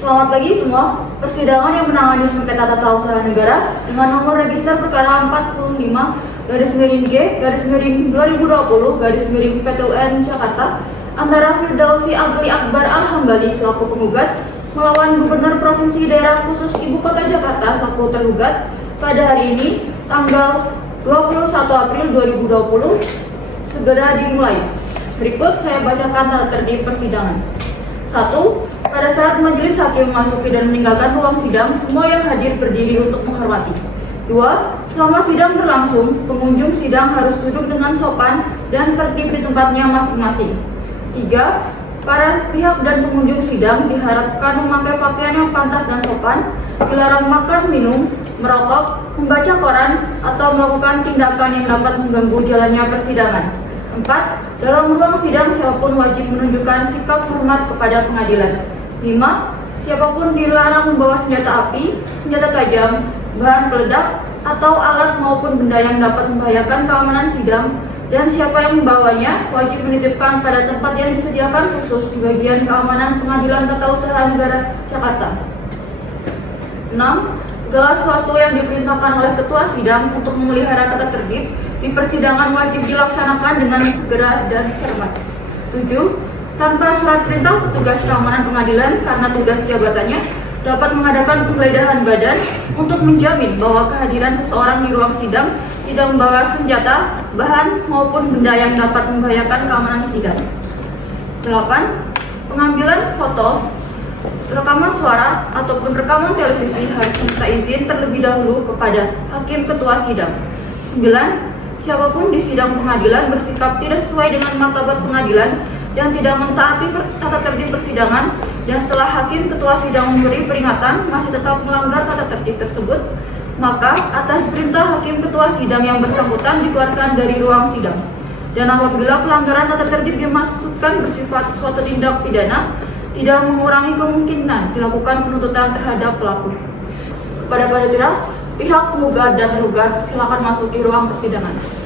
Selamat pagi semua. Persidangan yang menangani sengketa tata usaha negara dengan nomor register perkara 45-G/2020 PTUN Jakarta antara Firdausi Agli Akbar Al-Hambali selaku penggugat melawan Gubernur Provinsi Daerah Khusus Ibu Kota Jakarta selaku tergugat pada hari ini tanggal 21 April 2020 segera dimulai. Berikut saya bacakan tata tertib persidangan. 1. Pada saat majelis hakim memasuki dan meninggalkan ruang sidang, semua yang hadir berdiri untuk menghormati. 2. Selama sidang berlangsung, pengunjung sidang harus duduk dengan sopan dan tertib di tempatnya masing-masing. 3. Para pihak dan pengunjung sidang diharapkan memakai pakaian yang pantas dan sopan, dilarang makan, minum, merokok, membaca koran, atau melakukan tindakan yang dapat mengganggu jalannya persidangan. 4. Dalam ruang sidang, siapapun wajib menunjukkan sikap hormat kepada pengadilan. 5. Siapapun dilarang membawa senjata api, senjata tajam, bahan peledak, atau alat maupun benda yang dapat membahayakan keamanan sidang, dan siapa yang membawanya wajib menitipkan pada tempat yang disediakan khusus di bagian keamanan Pengadilan Tata Usaha Negara Jakarta. 6. Segala sesuatu yang diperintahkan oleh ketua sidang untuk memelihara tata tertib di persidangan wajib dilaksanakan dengan segera dan cermat. 7. Tanpa surat perintah petugas keamanan pengadilan karena tugas jabatannya dapat mengadakan penggeledahan badan untuk menjamin bahwa kehadiran seseorang di ruang sidang tidak membawa senjata, bahan, maupun benda yang dapat membahayakan keamanan sidang. 8. Pengambilan foto, rekaman suara, ataupun rekaman televisi harus minta izin terlebih dahulu kepada hakim ketua sidang. 9. Siapapun di sidang pengadilan bersikap tidak sesuai dengan martabat pengadilan dan tidak mentaati tata tertib persidangan, dan setelah hakim ketua sidang memberi peringatan masih tetap melanggar tata tertib tersebut, maka atas perintah hakim ketua sidang yang bersangkutan dikeluarkan dari ruang sidang. Dan apabila pelanggaran tata tertib dimaksudkan bersifat suatu tindak pidana, tidak mengurangi kemungkinan dilakukan penuntutan terhadap pelaku. Kepada panitia, pihak penggugat dan tergugat silakan masuki ruang persidangan.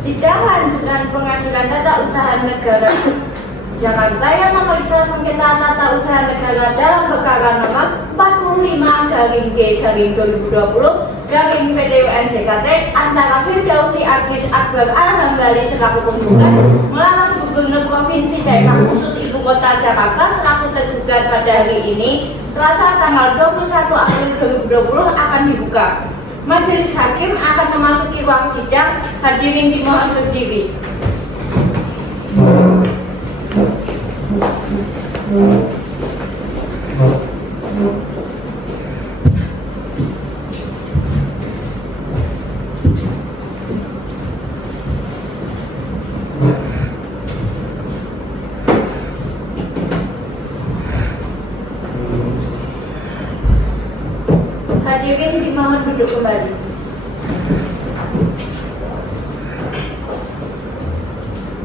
Sidang lanjutan Pengadilan Tata Usaha Negara Jakarta yang memeriksa sengketa tata usaha negara dalam perkara nomor 45-G/2020 PTUN antara Firdausi Agli Akbar Al-Hambali selaku penggugat melawan Gubernur Provinsi Daerah Khusus Ibu Kota Jakarta selaku tergugat pada hari ini Selasa tanggal 21 April 2020 akan dibuka. Majelis hakim akan memasuki ruang sidang. Hadirin dimohon berdiri. Hadirin dimohon duduk kembali.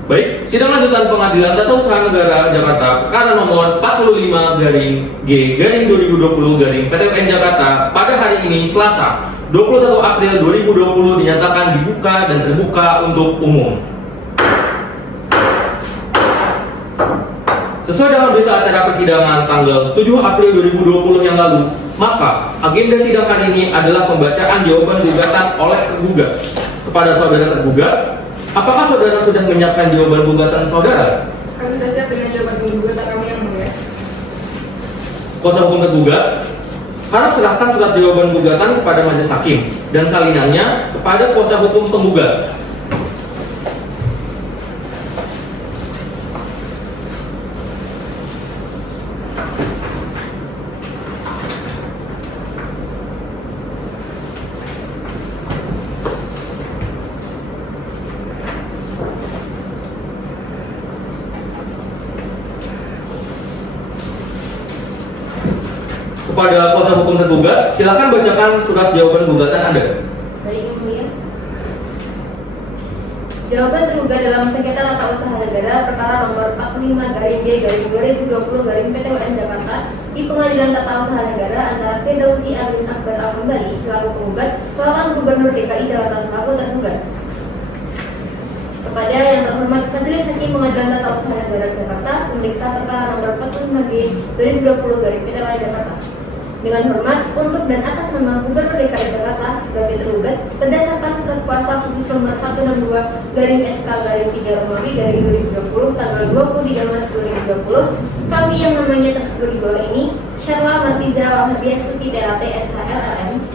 Baik, sidang lanjutan Pengadilan Tata Usaha Negara Jakarta perkara nomor 45-G/2020 PTUN Jakarta pada hari ini Selasa 21 April 2020 dinyatakan dibuka dan terbuka untuk umum. Sesuai dengan berita acara persidangan tanggal 7 April 2020 yang lalu, maka agenda sidang hari ini adalah pembacaan jawaban gugatan oleh tergugat. Kepada saudara tergugat, apakah saudara sudah menyiapkan jawaban gugatan saudara? Kami sudah siap dengan jawaban gugatan kami yang mulia. Kuasa hukum tergugat harap serahkan surat jawaban gugatan kepada majelis hakim dan salinannya kepada kuasa hukum penggugat. Kepada kuasa hukum tergugat, silakan bacakan surat jawaban gugatan Anda. Baik, Yang Mulia. Jawaban tergugat dalam sengketa tata usaha negara perkara nomor 45-G/2020-PTWN Jakarta di Pengadilan Tata Usaha Negara antara Firdausi Agris Akbar Al-Hambali selaku penggugat melawan Gubernur DKI Jakarta selaku tergugat. Kepada yang terhormat Majelis Hakim Pengadilan Tata Usaha Negara Jakarta memeriksa perkara nomor 45-G/2020-PTWN Jakarta. Dengan hormat, untuk dan atas nama Gubernur DKI Jakarta sebagai tergugat berdasarkan surat kuasa khusus nomor 162-SK-3 Romawi 2020 tanggal 23 Maret 2020, kami yang namanya tersebut di bawah ini, Syarwa Matiza Wahabiyah Suti TLT SHRLM,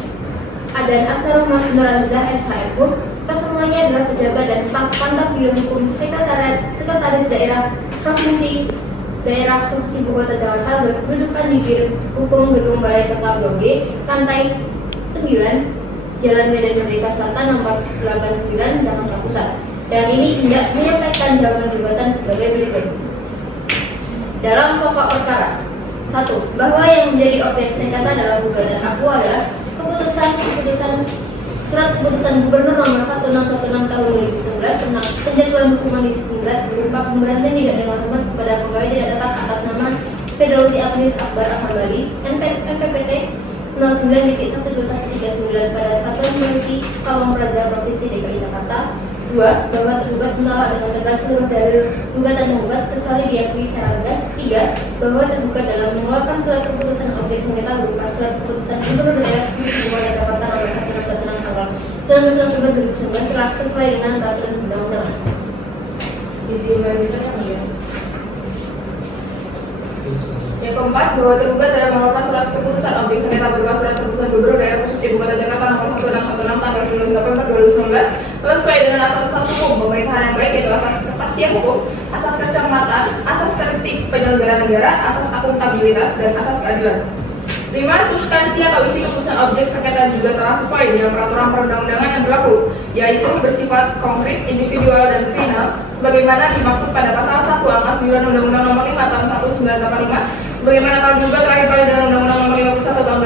Adan Asarul Mahmudazah SHFU, kesemuanya adalah pejabat dan staf pantang bidang hukum Sekretaris Daerah Provinsi Daerah Khusus Ibu Kota Jakarta berkedudukan di Hukum Gedung Balai Kota Blok G, lantai 9, Jalan Medan Merdeka Selatan nomor 89, Jakarta Pusat. Dan ini tidak menyampaikan jawaban gugatan sebagai berikut. Dalam pokok perkara, 1. Bahwa yang menjadi objek sengketa dalam gugatan aku adalah Surat Keputusan Gubernur Nomor 1616 Tahun 2011 tentang penjatuhan hukuman disiplin berat berupa pemberhentian tidak dengan hormat kepada pegawai tidak tetap atas nama Firdausi Agris Akbar Al-Hambali MPPT 09.12139 pada Satuan Polisi Pawang Praja Provinsi DKI Jakarta. 2. Bahwa tergugat menolak dengan tegas seluruh dalil gugatan penggugat kecuali diakui secara tegas. 3. Bahwa tergugat dalam mengeluarkan surat keputusan objek sengketa berupa surat keputusan Gubernur Daerah Ibu Kota Jakarta nomor 1646 tanggal 19 November 2019 telah sesuai dengan peraturan undang-undangan. Izin melanjutkan ya. Yang keempat, bahwa tergugat dalam mengeluarkan surat keputusan objek sengketa berupa surat keputusan Gubernur Daerah Khusus Ibu Kota Jakarta nomor 1616 tanggal 19 November 2019 sesuai dengan asas-asas hukum pemerintahan yang baik, yaitu asas kepastian hukum, asas kecermatan, asas tertib penyelenggara negara, asas akuntabilitas, dan asas keadilan. 5. Substansi atau isi keputusan objek sengketa juga telah sesuai dengan peraturan perundang-undangan yang berlaku, yaitu bersifat konkret, individual, dan final, sebagaimana dimaksud pada pasal 1 angka 9 Undang-Undang Nomor 5 Tahun 1985, sebagaimana telah juga terakhir kali dalam Undang-Undang Nomor 51 Tahun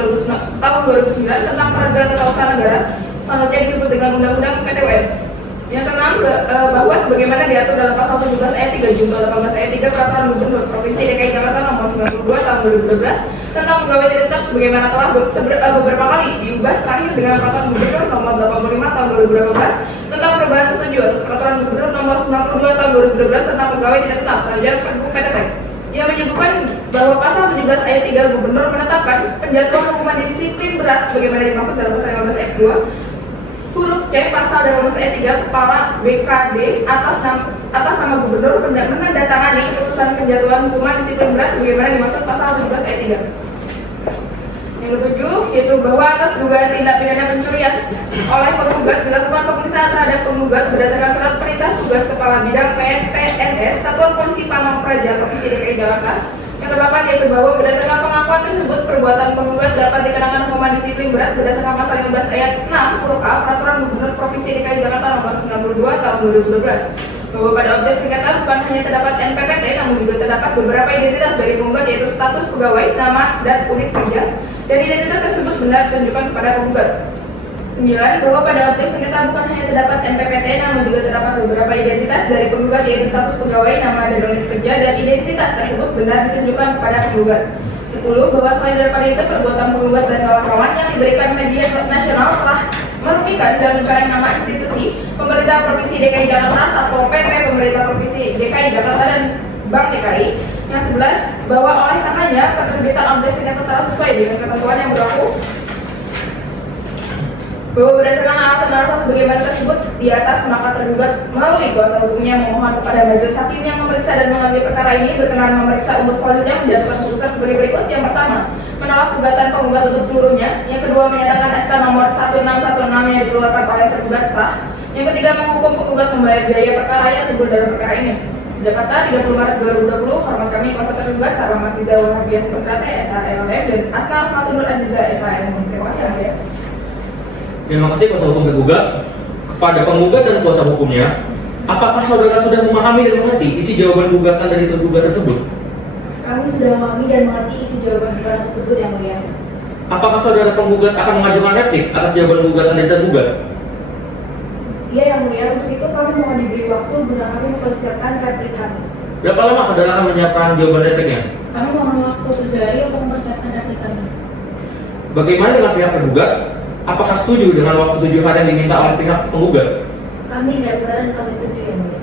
2009 tentang Peradilan Tata Usaha Negara, selanjutnya disebut dengan Undang-Undang PTWN. Yang keenam, bahwa sebagaimana diatur dalam pasal 17 ayat 3 junto 18 ayat 3 Peraturan Gubernur Provinsi DKI Jakarta nomor 92 tahun 2012 tentang pegawai tidak tetap, sebagaimana telah beberapa kali diubah terakhir dengan Peraturan Gubernur nomor 85 tahun 2018 tentang perubahan setuju atas Peraturan Gubernur nomor 92 tahun 2012 tentang pegawai tidak tetap, selanjutnya Pergub PTT, yang menyebutkan bahwa pasal 17 ayat 3 Gubernur menetapkan penjatuhan hukuman disiplin berat sebagaimana dimaksud dalam pasal 15 ayat 2 huruf C pasal 18 ayat 3 Kepala BKD atas nama Gubernur menandatangani keputusan penjatuhan hukuman disiplin berat sebagaimana dimaksud pasal 17 ayat 3. Yang ketujuh, yaitu bahwa atas dugaan tindak pidana pencurian oleh penggugat dilakukan pemeriksaan terhadap penggugat berdasarkan surat perintah tugas Kepala Bidang PNS Satuan Polisi Pamong Praja Provinsi DKI Jakarta. Yang kedelapan, yaitu bahwa berdasarkan pengakuan tersebut perbuatan penggugat dapat dikenakan hukuman disiplin berat berdasarkan pasal 15 ayat 6 huruf A Peraturan Gubernur Provinsi DKI Jakarta nomor 92 tahun 2012. Bahwa pada objek sengketa bukan hanya terdapat NPPT, namun juga terdapat beberapa identitas dari penggugat, yaitu status pegawai, nama, dan unit kerja, dan identitas tersebut benar ditunjukkan kepada penggugat. 9. Bahwa pada objek sengketa bukan hanya terdapat NPPT, namun juga terdapat beberapa identitas dari penggugat, yaitu status pegawai, nama, dan unit kerja, dan identitas tersebut benar ditunjukkan kepada penggugat. 10. Bahwa selain daripada itu, perbuatan penggugat dan kawan-kawan yang diberikan media nasional telah merugikan dan mencoreng nama institusi pemerintah Provinsi DKI Jakarta, Satpol PP pemerintah Provinsi DKI Jakarta, dan Bank DKI. Yang 11. Bahwa oleh karenanya penerbitan objek sengketa telah sesuai dengan ketentuan yang berlaku, bahwa berdasarkan alasan-alasan sebagaimana tersebut di atas, maka tergugat melalui kuasa hukumnya memohon kepada majelis hakim yang memeriksa dan mengambil perkara ini berkenan memeriksa untuk selanjutnya menjatuhkan putusan sebagai berikut. Yang pertama, menolak gugatan penggugat untuk seluruhnya. Yang kedua, menyatakan SK nomor 1616 yang dikeluarkan oleh tergugat sah. Yang ketiga, menghukum penggugat membayar biaya perkara yang timbul dalam perkara ini. Jakarta, 30 Maret 2020. Hormat kami kuasa tergugat Syarwa Matiza Wahabiyah Suti SHRLM dan Asna Rahmatunur Aziza SHM. Terima kasih ya. Terima kasih kuasa hukum tergugat. Kepada penggugat dan kuasa hukumnya, apakah saudara sudah memahami dan mengerti isi jawaban gugatan dari tergugat tersebut? Kami sudah memahami dan mengerti isi jawaban gugatan tersebut, Yang Mulia. apakah saudara penggugat akan mengajukan replik atas jawaban gugatan dari tergugat? Iya yang mulia, untuk itu kami mohon diberi waktu guna kami mempersiapkan replik kami. Berapa lama saudara akan menyiapkan jawaban repliknya? Kami mohon waktu 7 hari untuk mempersiapkan replik kami. Bagaimana dengan pihak tergugat? Apakah setuju dengan waktu 7 hari yang diminta oleh pihak penggugat? Kami tidak benar dan kami setuju yang mulia.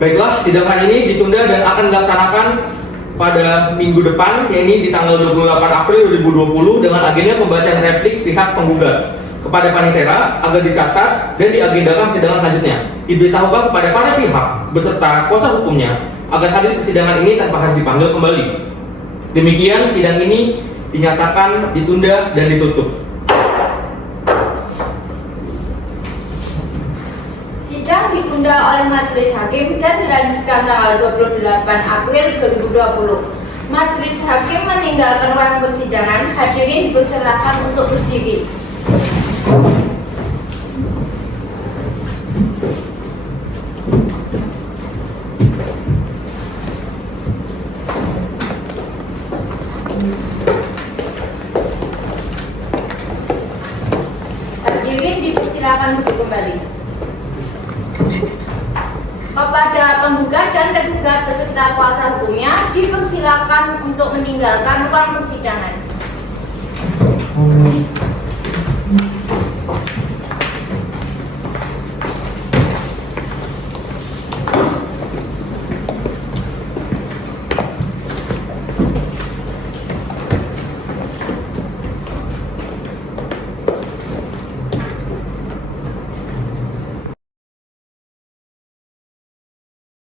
Baiklah, sidang hari ini ditunda dan akan dilaksanakan pada minggu depan, yaitu di tanggal 28 April 2020 dengan agenda pembacaan replik pihak penggugat kepada panitera agar dicatat dan diagendakan persidangan selanjutnya. Diberitahukan kepada para pihak beserta kuasa hukumnya agar hadir persidangan ini tanpa harus dipanggil kembali. Demikian sidang ini dinyatakan ditunda dan ditutup. Sidang ditunda oleh Majelis Hakim dan dilanjutkan tanggal 28 April 2020. Majelis Hakim meninggalkan ruang persidangan. Hadirin dipersilakan untuk berdiri. Hadirin dipersilakan duduk kembali. Kepada penggugat dan tergugat beserta kuasa hukumnya dipersilakan untuk meninggalkan ruang persidangan.